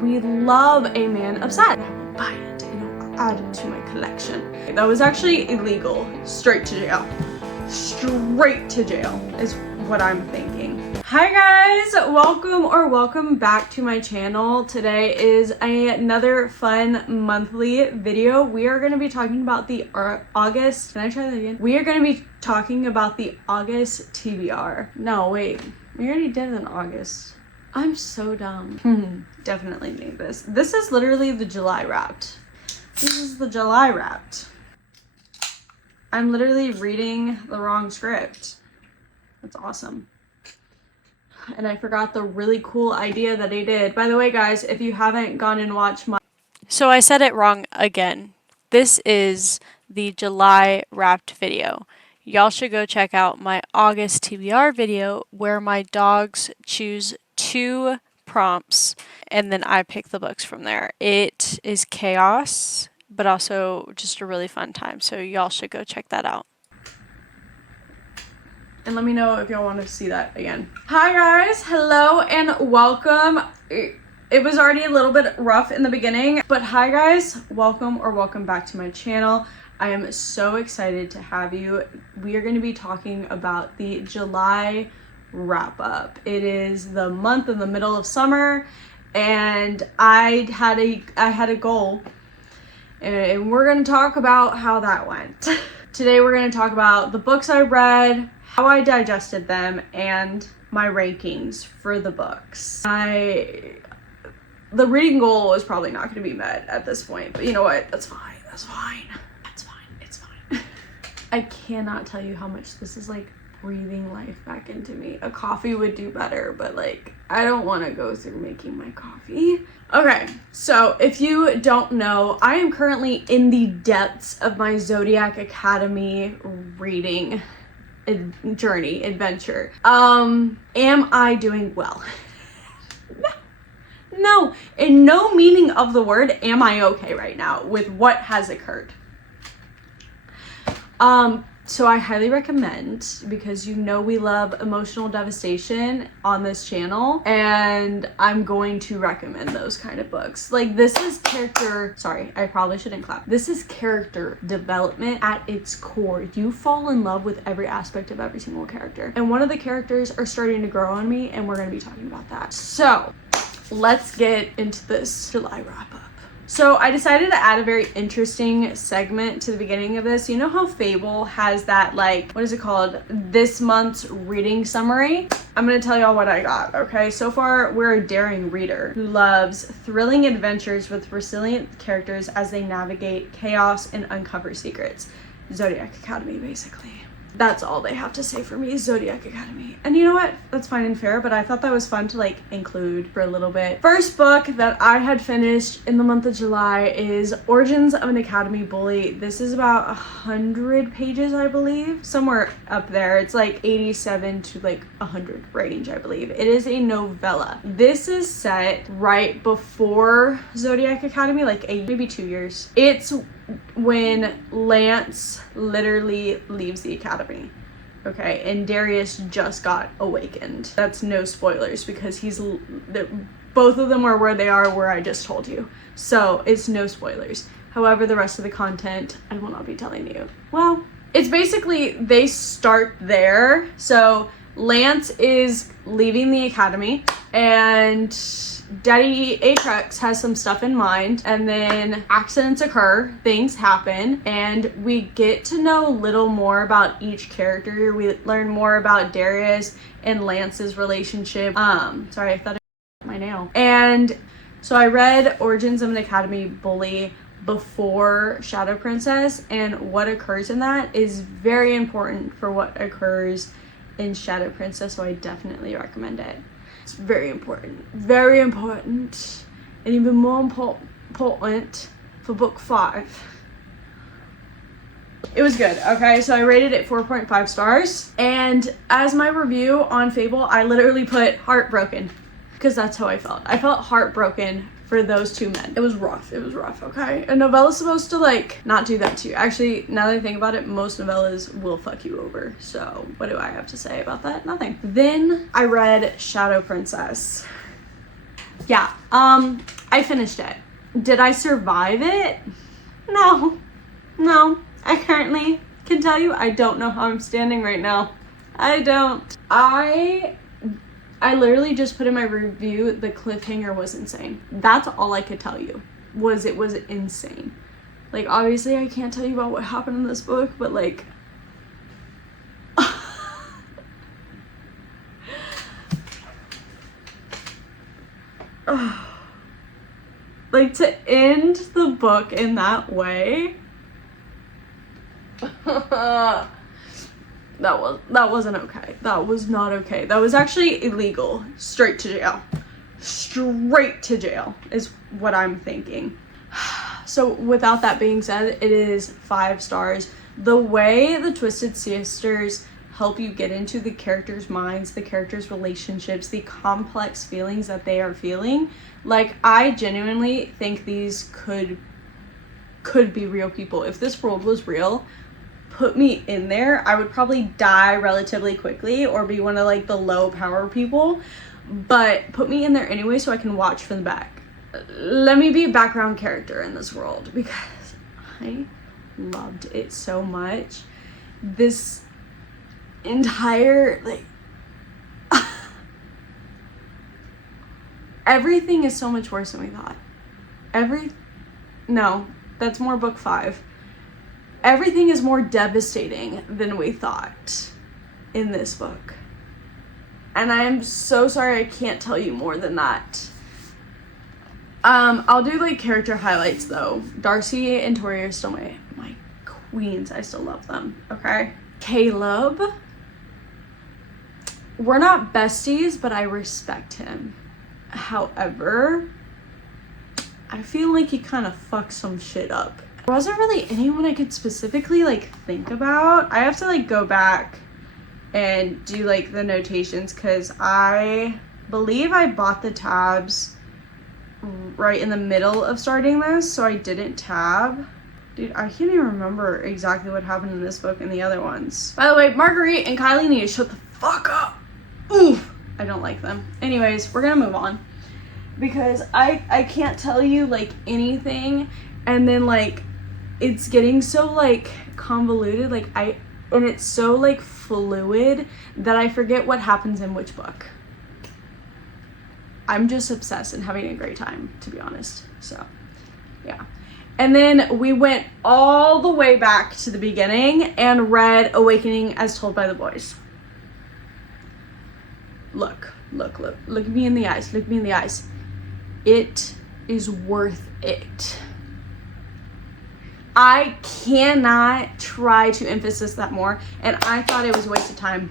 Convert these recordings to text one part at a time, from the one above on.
we love a man upset. I will buy it and I'll add it to my collection. That was actually illegal. Straight to jail. Straight to jail is what I'm thinking. Hi guys, welcome back to my channel. Today is another fun monthly video. We are going to be talking about the August, can I try that again? We are going to be talking about the August TBR. No, wait, we already did it in August. I'm so dumb. Definitely need this. This is literally the July Wrapped. This is the July Wrapped. I'm literally reading the wrong script. That's awesome. And I forgot the really cool idea that I did. By the way, guys, if you haven't gone and watched my... So I said it wrong again. This is the July Wrapped video. Y'all should go check out my August TBR video where my dogs choose 2 prompts and then I pick the books from there. It is chaos, but also just a really fun time. So y'all should go check that out. And let me know if y'all want to see that again. Hi guys, hello and welcome. It was already a little bit rough in the beginning, but hi guys, welcome back to my channel. I am so excited to have you. We are going to be talking about the July wrap up. It is the month in the middle of summer and I had a goal and we're going to talk about how that went. Today we're going to talk about the books I read, how I digested them, and my rankings for the books. The reading goal is probably not going to be met at this point, but you know what? That's fine. It's fine. I cannot tell you how much this is like breathing life back into me. A coffee would do better, but like I don't want to go through making my coffee. Okay, so if you don't know, I am currently in the depths of my Zodiac Academy reading adventure. Am I doing well? No, in no meaning of the word am I okay right now with what has occurred. So I highly recommend, because you know we love emotional devastation on this channel, and I'm going to recommend those kind of books. Like this is sorry, I probably shouldn't clap. This is character development at its core. You fall in love with every aspect of every single character. And one of the characters are starting to grow on me, and we're going to be talking about that. So let's get into this July wrap up. So I decided to add a very interesting segment to the beginning of this. You know how Fable has that, like, what is it called? This month's reading summary? I'm gonna tell y'all what I got, okay? So far, we're a daring reader who loves thrilling adventures with resilient characters as they navigate chaos and uncover secrets. Zodiac Academy, basically. That's all they have to say for me is Zodiac Academy. And you know what? That's fine and fair, but I thought that was fun to like include for a little bit. First book that I had finished in the month of July is Origins of an Academy Bully. This is about 100 pages, I believe. Somewhere up there. It's like 87 to like 100 range, I believe. It is a novella. This is set right before Zodiac Academy, like maybe 2 years. It's when Lance literally leaves the academy, okay, and Darius just got awakened. That's no spoilers because both of them are where they are where I just told you, so it's no spoilers. However, the rest of the content I will not be telling you. Well, it's basically they start there. So Lance is leaving the academy and Daddy Atrix has some stuff in mind, and then accidents occur, things happen, and we get to know a little more about each character. We learn more about Darius and Lance's relationship. Sorry, I thought I hit my nail. And so I read Origins of an Academy Bully before Shadow Princess, and what occurs in that is very important for what occurs in Shadow Princess, so I definitely recommend it. It's very important, and even more important for book 5. It was good, okay? So I rated it 4.5 stars, and as my review on Fable, I literally put heartbroken, because that's how I felt. I felt heartbroken for those 2 men. It was rough, okay? A novella's supposed to like not do that to you. Actually, now that I think about it, most novellas will fuck you over. So what do I have to say about that? Nothing. Then I read Shadow Princess. yeah, I finished it. Did I survive it? No. I currently can tell you I don't know how I'm standing right now. I don't. I literally just put in my review, the cliffhanger was insane. That's all I could tell you. It was insane. Like, obviously I can't tell you about what happened in this book, but like like, to end the book in that way, that wasn't okay. That was not okay. That was actually illegal. Straight to jail is what I'm thinking. So without that being said, it is 5 stars. The way the Twisted Sisters help you get into the characters' minds, the characters' relationships, the complex feelings that they are feeling, like, I genuinely think these could be real people. If this world was real, put me in there. I would probably die relatively quickly or be one of like the low power people, but put me in there anyway so I can watch from the back. Let me be a background character in this world because I loved it so much. This entire, like, everything is so much worse than we thought. No, that's more book 5. Everything is more devastating than we thought in this book. And I am so sorry I can't tell you more than that. I'll do like character highlights though. Darcy and Tori are still my queens. I still love them, okay? Caleb, we're not besties, but I respect him. However, I feel like he kind of fucked some shit up. There wasn't really anyone I could specifically like think about. I have to like go back and do like the notations because I believe I bought the tabs right in the middle of starting this, so I didn't tab. Dude, I can't even remember exactly what happened in this book and the other ones. By the way, Marguerite and Kylie need to shut the fuck up. Oof, I don't like them. Anyways, we're gonna move on because I can't tell you like anything, and then like it's getting so like convoluted, like and it's so like fluid that I forget what happens in which book. I'm just obsessed and having a great time, to be honest. So yeah. And then we went all the way back to the beginning and read Awakening as Told by the Boys. Look me in the eyes. Look me in the eyes. It is worth it. I cannot try to emphasize that more. And I thought it was a waste of time.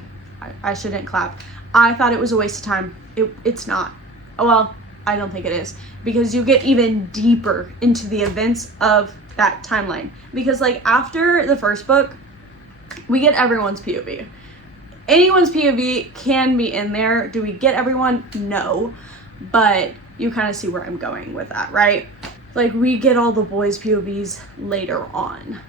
I shouldn't clap. I thought it was a waste of time. It's not. Well, I don't think it is, because you get even deeper into the events of that timeline. Because like after the first book, we get everyone's POV. Anyone's POV can be in there. Do we get everyone? No. But you kind of see where I'm going with that, right? Like we get all the boys' POVs later on.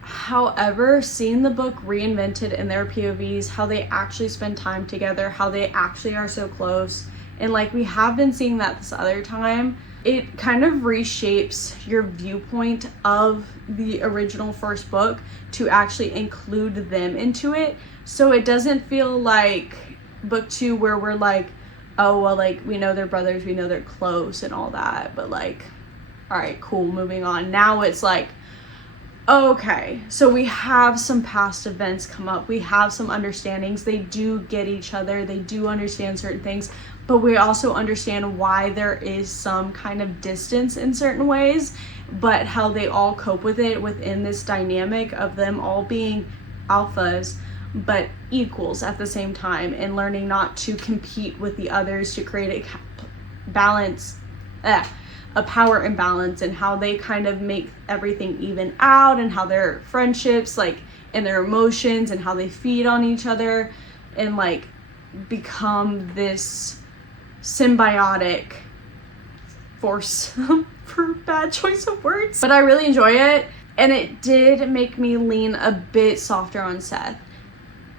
However, seeing the book reinvented in their POVs, how they actually spend time together, how they actually are so close, and like we have been seeing that this other time, it kind of reshapes your viewpoint of the original first book to actually include them into it. So it doesn't feel like book 2 where we're like, oh, well, like we know they're brothers, we know they're close and all that, but like, all right, cool, moving on. Now it's like, okay, so we have some past events come up, we have some understandings, they do get each other, they do understand certain things, but we also understand why there is some kind of distance in certain ways, but how they all cope with it within this dynamic of them all being alphas but equals at the same time, and learning not to compete with the others to create a balance, a power imbalance, and how they kind of make everything even out, and how their friendships like and their emotions and how they feed on each other and like become this symbiotic force for bad choice of words. But I really enjoy it, and it did make me lean a bit softer on Seth.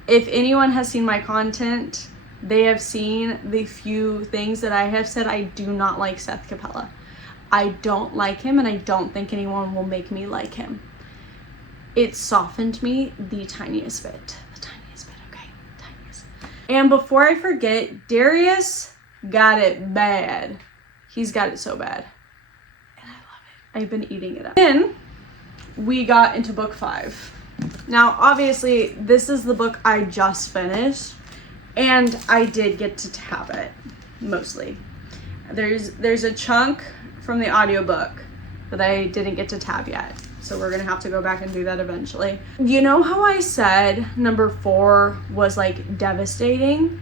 If anyone has seen my content, They have seen the few things that I have said. I do not like Seth Capella. I don't like him, and I don't think anyone will make me like him. It softened me the tiniest bit. The tiniest bit, okay? Tiniest. And before I forget, Darius got it bad. He's got it so bad. And I love it. I've been eating it up. Then we got into book 5. Now, obviously, this is the book I just finished, and I did get to tab it, mostly. There's a chunk from the audiobook that I didn't get to tab yet, so we're gonna have to go back and do that eventually. You know how I said number 4 was like devastating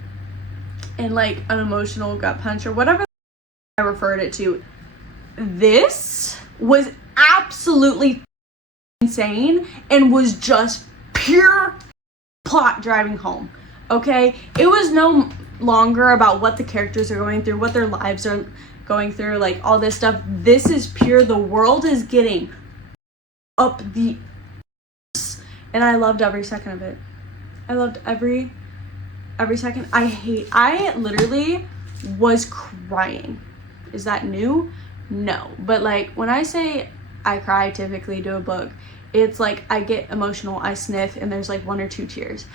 and like an emotional gut punch or whatever I referred it to? This was absolutely insane and was just pure plot driving home. Okay, it was no longer about what the characters are going through, what their lives are going through, like all this stuff. This is pure, the world is getting up the, and I loved every second of it. I loved every second. I literally was crying. Is that new? No, but like when I say I cry typically to a book, it's like I get emotional, I sniff, and there's like 1 or 2 tears.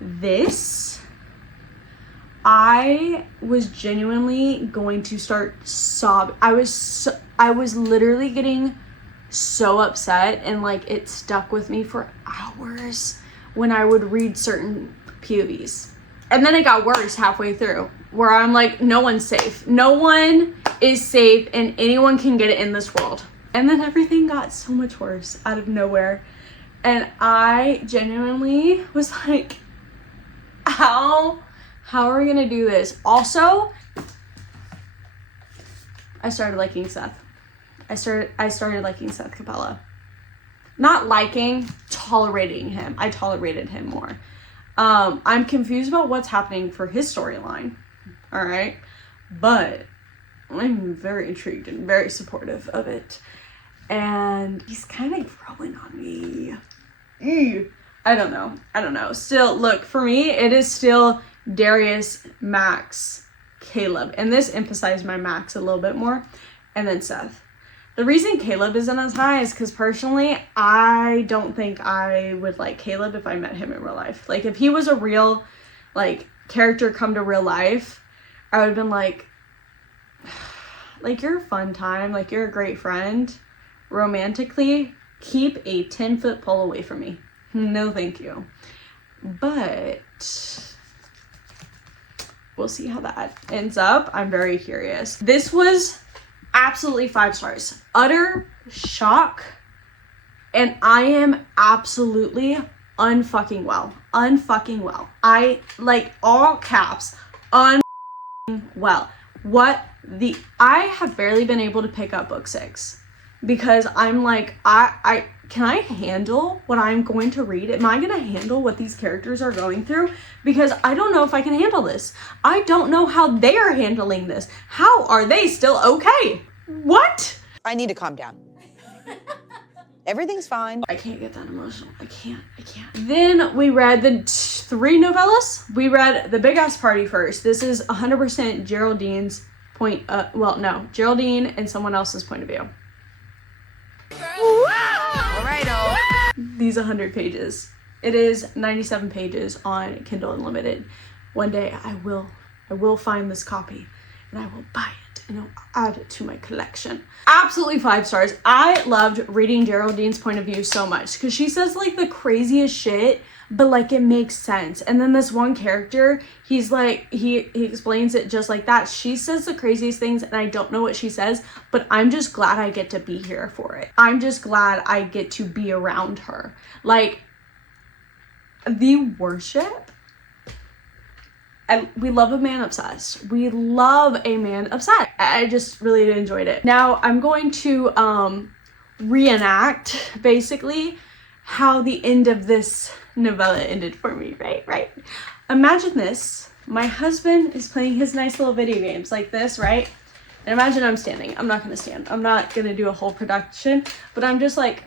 This, I was genuinely going to start sobbing. I was literally getting so upset, and like it stuck with me for hours when I would read certain POVs. And then it got worse halfway through, where I'm like, no one's safe. No one is safe, and anyone can get it in this world. And then everything got so much worse out of nowhere. And I genuinely was like, how are we gonna do this? Also, I started liking Seth. I started liking Seth Capella. Not liking, tolerating him. I tolerated him more. I'm confused about what's happening for his storyline. All right. But I'm very intrigued and very supportive of it. And he's kind of growing on me. Ew. I don't know. Still, look, for me, it is still Darius, Max, Caleb. And this emphasized my Max a little bit more. And then Seth. The reason Caleb isn't as high is because personally, I don't think I would like Caleb if I met him in real life. Like, if he was a real, like, character come to real life, I would have been like, you're a fun time. Like, you're a great friend. Romantically, keep a 10-foot pole away from me. No, thank you. But we'll see how that ends up. I'm very curious. This was absolutely 5 stars. Utter shock. And I am absolutely unfucking well. Unfucking well. I, like, all caps, well. I have barely been able to pick up book 6 because I'm like, can I handle what I'm going to read? Am I going to handle what these characters are going through? Because I don't know if I can handle this. I don't know how they are handling this. How are they still okay? What? I need to calm down. Everything's fine. I can't get that emotional. I can't. Then we read the 3 novellas. We read The Big Ass Party first. This is 100% Geraldine's point. Geraldine and someone else's point of view. All right, These 100 pages. It is 97 pages on Kindle Unlimited. One day I will find this copy and I will buy it and I'll add it to my collection. Absolutely 5 stars. I loved reading Geraldine's point of view so much because she says like the craziest shit, but like it makes sense. And then this one character, he's like, he explains it just like that. She says the craziest things and I don't know what she says, but I'm just glad I get to be here for it. I'm just glad I get to be around her. Like, the worship. And we love a man obsessed. We love a man obsessed. I just really enjoyed it. Now I'm going to reenact basically how the end of this novella ended for me, right? Imagine this. My husband is playing his nice little video games like this, right? And imagine I'm standing. I'm not gonna stand. I'm not gonna do a whole production, but I'm just like,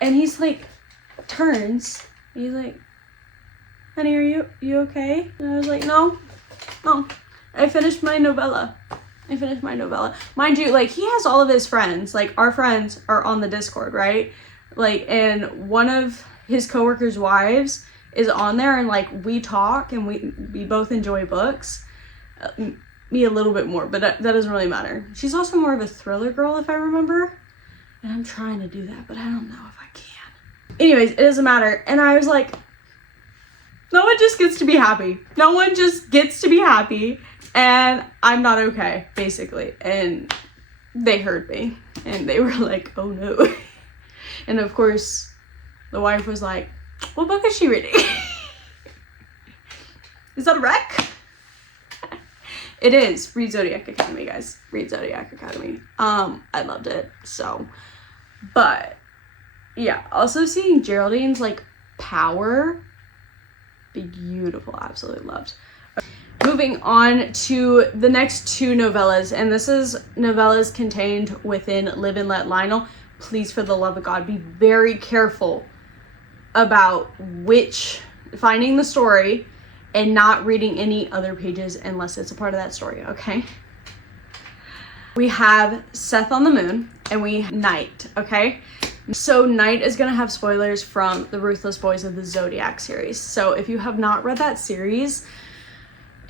and he's like, turns, he's like, honey, are you okay? And I was like, no. I finished my novella. Mind you, like, he has all of his friends. Like, our friends are on the Discord, right? Like, and one of his coworkers' wives is on there, and like, we talk and we both enjoy books. Me a little bit more, but that doesn't really matter. She's also more of a thriller girl, if I remember. And I'm trying to do that, but I don't know if I can. Anyways, it doesn't matter. And I was like, no one just gets to be happy. No one just gets to be happy. And I'm not okay, basically. And they heard me. And they were like, oh no. And of course, the wife was like, what book is she reading? Is that a wreck? It is. Read Zodiac Academy, guys. Read Zodiac Academy. I loved it. So, but yeah, also seeing Geraldine's like power, beautiful. Absolutely loved. Moving on to the next two novellas, and this is novellas contained within Live and Let Lionel. Please, for the love of God, be very careful about finding the story and not reading any other pages unless it's a part of that story, okay? We have Seth on the Moon, and we have Night, okay? So Night is gonna have spoilers from the Ruthless Boys of the Zodiac series. So if you have not read that series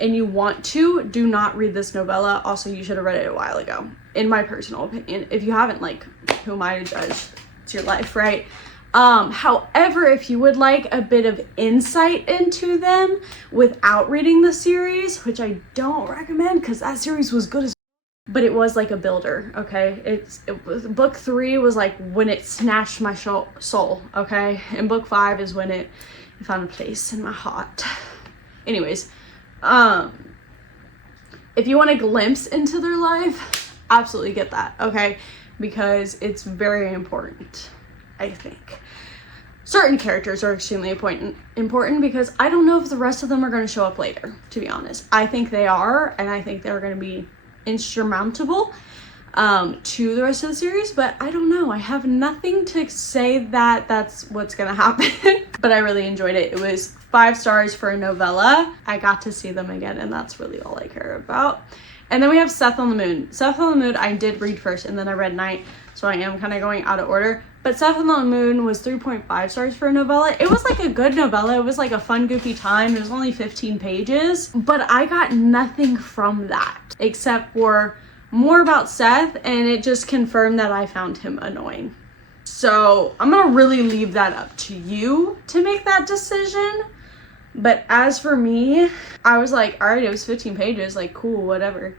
and you want to, do not read this novella. Also, you should have read it a while ago, in my personal opinion. If you haven't, like, who am I to judge? It's your life, right? However, if you would like a bit of insight into them without reading the series, which I don't recommend because that series was good as, but it was like a builder, okay? It was, book 3 was like when it snatched my soul, okay? And book 5 is when it found a place in my heart. Anyways, if you want a glimpse into their life, absolutely get that, okay? Because it's very important, I think. Certain characters are extremely important because I don't know if the rest of them are going to show up later, to be honest. I think they are, and I think they're going to be insurmountable to the rest of the series, but I don't know. I have nothing to say that that's what's going to happen, but I really enjoyed it. It was 5 stars for a novella. I got to see them again, and that's really all I care about. And then we have Seth on the Moon. Seth on the Moon I did read first, and then I read Night, so I am kind of going out of order. But Seth on the Moon was 3.5 stars for a novella. It was like a good novella. It was like a fun, goofy time. It was only 15 pages, but I got nothing from that except for more about Seth, and it just confirmed that I found him annoying. So I'm gonna really leave that up to you to make that decision. But as for me, I was like, all right, it was 15 pages, like, cool, whatever.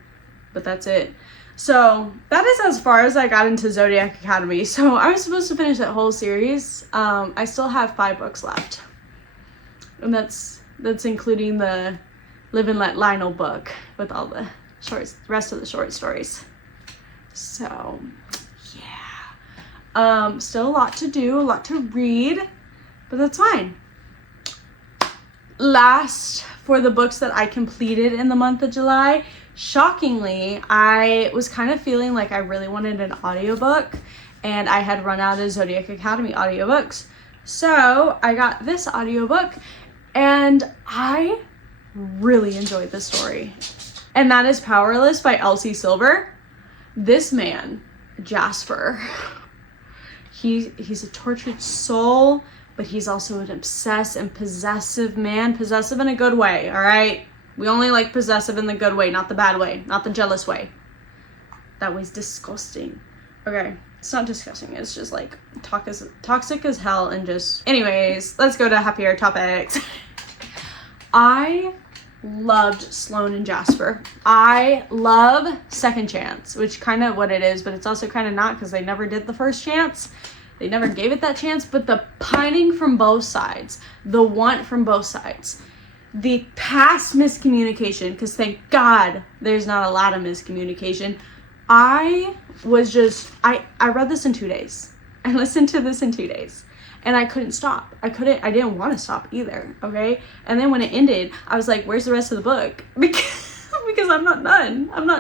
But that's it. So that is as far as I got into Zodiac Academy. So I was supposed to finish that whole series. I still have 5 books left. And that's including the Live and Let Lionel book with all the rest of the short stories. So yeah. Still a lot to do, a lot to read, but that's fine. Last, for the books that I completed in the month of July, shockingly, I was kind of feeling like I really wanted an audiobook, and I had run out of Zodiac Academy audiobooks. So I got this audiobook, and I really enjoyed the story. And that is Powerless by Elsie Silver. This man, Jasper, he's a tortured soul, but he's also an obsessed and possessive man. Possessive in a good way, all right? We only like possessive in the good way, not the bad way, not the jealous way. That way's disgusting. Okay, it's not disgusting. It's just like toxic as hell, and just... Anyways, let's go to happier topics. I loved Sloane and Jasper. I love Second Chance, which kind of what it is, but it's also kind of not because they never did the first chance. They never gave it that chance, but the pining from both sides, the want from both sides, the past miscommunication, because thank God there's not a lot of miscommunication. I read this in 2 days. I listened to this in 2 days, and I couldn't stop. I didn't want to stop either, okay? And then when it ended, I was like, where's the rest of the book? Because I'm not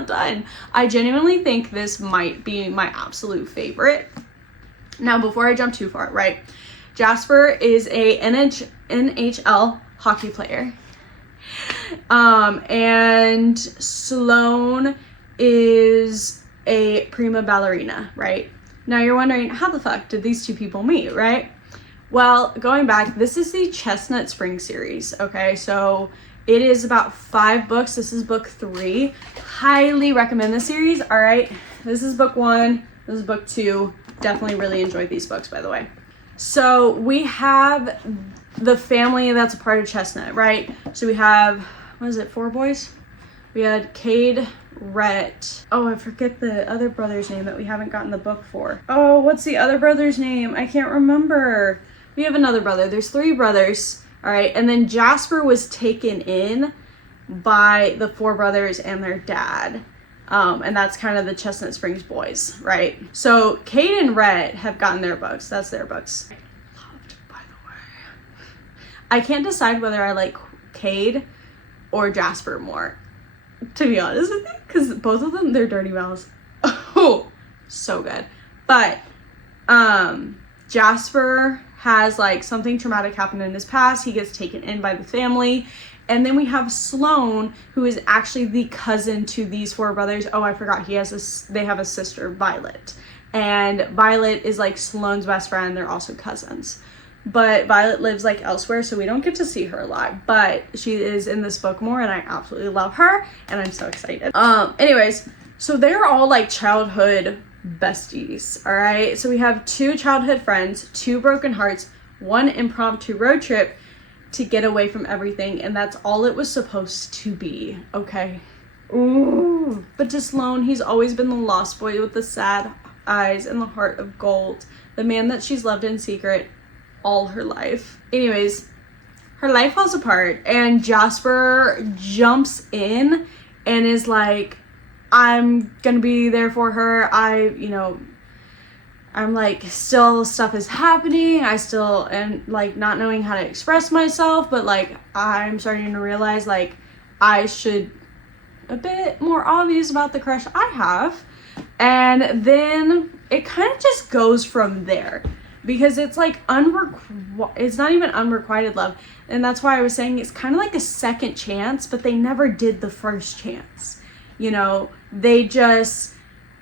done. I genuinely think this might be my absolute favorite. Now, before I jump too far, right? Jasper is a NHL hockey player. And Sloane is a prima ballerina, right? Now you're wondering, how the fuck did these two people meet, right? Well, going back, this is the Chestnut Spring series, okay? So it is about 5 books. This is book 3. Highly recommend this series, all right? This is book 1. This is book 2. Definitely really enjoyed these books, by the way. So we have the family that's a part of Chestnut, right? So we have, what is it, 4 boys? We had Cade, Rhett. Oh, I forget the other brother's name that we haven't gotten the book for. Oh, what's the other brother's name? I can't remember. We have another brother. There's 3 brothers. All right. And then Jasper was taken in by the 4 brothers and their dad. And that's kind of the Chestnut Springs boys, right? So Cade and Rhett have gotten their books. That's their books. Loved, by the way. I can't decide whether I like Cade or Jasper more, to be honest with you, because both of them, they're dirty mouths. Oh, so good. But Jasper has like something traumatic happen in his past. He gets taken in by the family. And then we have Sloane, who is actually the cousin to these 4 brothers. Oh, I forgot. They have a sister, Violet. And Violet is like Sloane's best friend. They're also cousins. But Violet lives like elsewhere, so we don't get to see her a lot. But she is in this book more, and I absolutely love her, and I'm so excited. Anyways, so they're all like childhood besties, all right? So we have 2 childhood friends, 2 broken hearts, 1 impromptu road trip to get away from everything, and that's all it was supposed to be, okay? Ooh. But to Sloane, he's always been the lost boy with the sad eyes and the heart of gold, the man that she's loved in secret all her life. Anyways, her life falls apart, and Jasper jumps in and is like, I'm gonna be there for her. I'm like, still stuff is happening. I still am like not knowing how to express myself, but like I'm starting to realize like I should a bit more obvious about the crush I have. And then it kind of just goes from there, because it's like it's not even unrequited love. And that's why I was saying it's kind of like a second chance, but they never did the first chance. You know, they just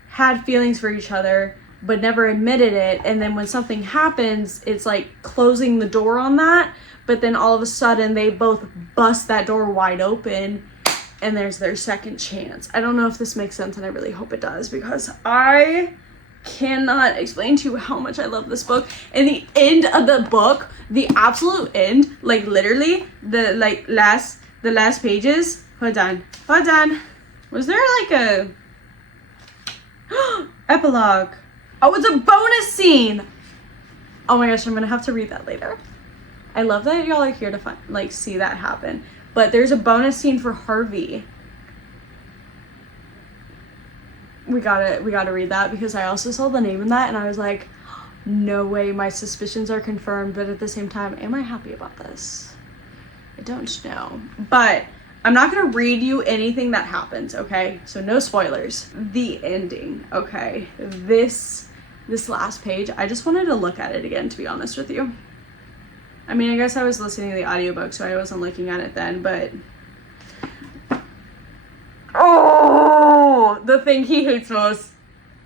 had feelings for each other but never admitted it, and then when something happens, it's like closing the door on that, but then all of a sudden they both bust that door wide open, and there's their second chance. I don't know if this makes sense, and I really hope it does, because I cannot explain to you how much I love this book. And the end of the book, the absolute end, like literally the last pages. Hold on. Was there like a epilogue? Oh, it's a bonus scene. Oh my gosh, I'm gonna have to read that later. I love that y'all are here to see that happen. But there's a bonus scene for Harvey. We gotta read that, because I also saw the name in that and I was like, no way, my suspicions are confirmed, but at the same time, am I happy about this? I don't know. But I'm not gonna read you anything that happens, okay? So no spoilers. The ending, okay? This last page, I just wanted to look at it again, to be honest with you. I mean, I guess I was listening to the audiobook, so I wasn't looking at it then, but oh, the thing he hates most.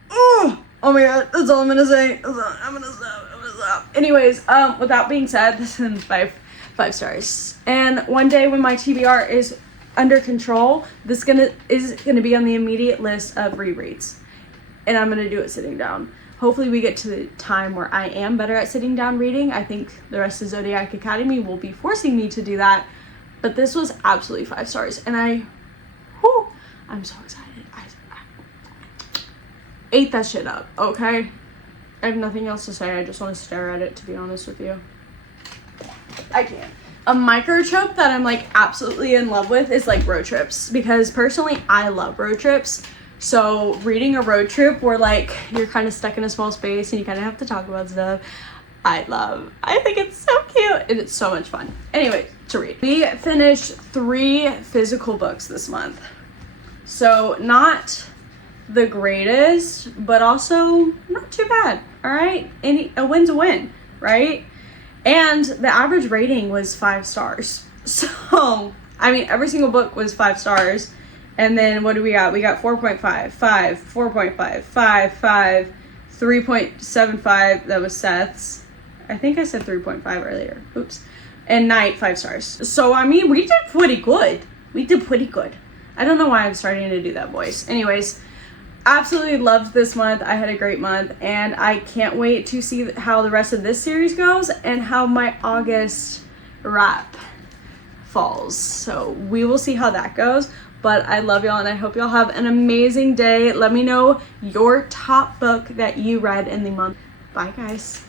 Oh my god, that's all I'm gonna say. I'm gonna stop. Anyways, with that being said, this is 5 stars. And one day when my TBR is under control, this is gonna be on the immediate list of rereads, and I'm gonna do it sitting down. Hopefully we get to the time where I am better at sitting down reading. I think the rest of Zodiac Academy will be forcing me to do that, but this was absolutely 5 stars, and I'm so excited. I ate that shit up, okay? I have nothing else to say. I just want to stare at it, to be honest with you. I can't. A micro trope that I'm like absolutely in love with is like road trips, because personally I love road trips. So reading a road trip where like you're kind of stuck in a small space and you kind of have to talk about stuff, I think it's so cute and it's so much fun. Anyway, to read. We finished 3 physical books this month. So not the greatest, but also not too bad, all right? A win's a win, right? And the average rating was 5 stars. So, I mean, every single book was 5 stars. And then what do we got? We got 4.5, 5, 4.5, 5, 5, 3.75. That was Seth's. I think I said 3.5 earlier. Oops. And Night, 5 stars. So, I mean, we did pretty good. We did pretty good. I don't know why I'm starting to do that voice. Anyways, absolutely loved this month. I had a great month. And I can't wait to see how the rest of this series goes and how my August wrap falls. So, we will see how that goes. But I love y'all and I hope y'all have an amazing day. Let me know your top book that you read in the month. Bye, guys.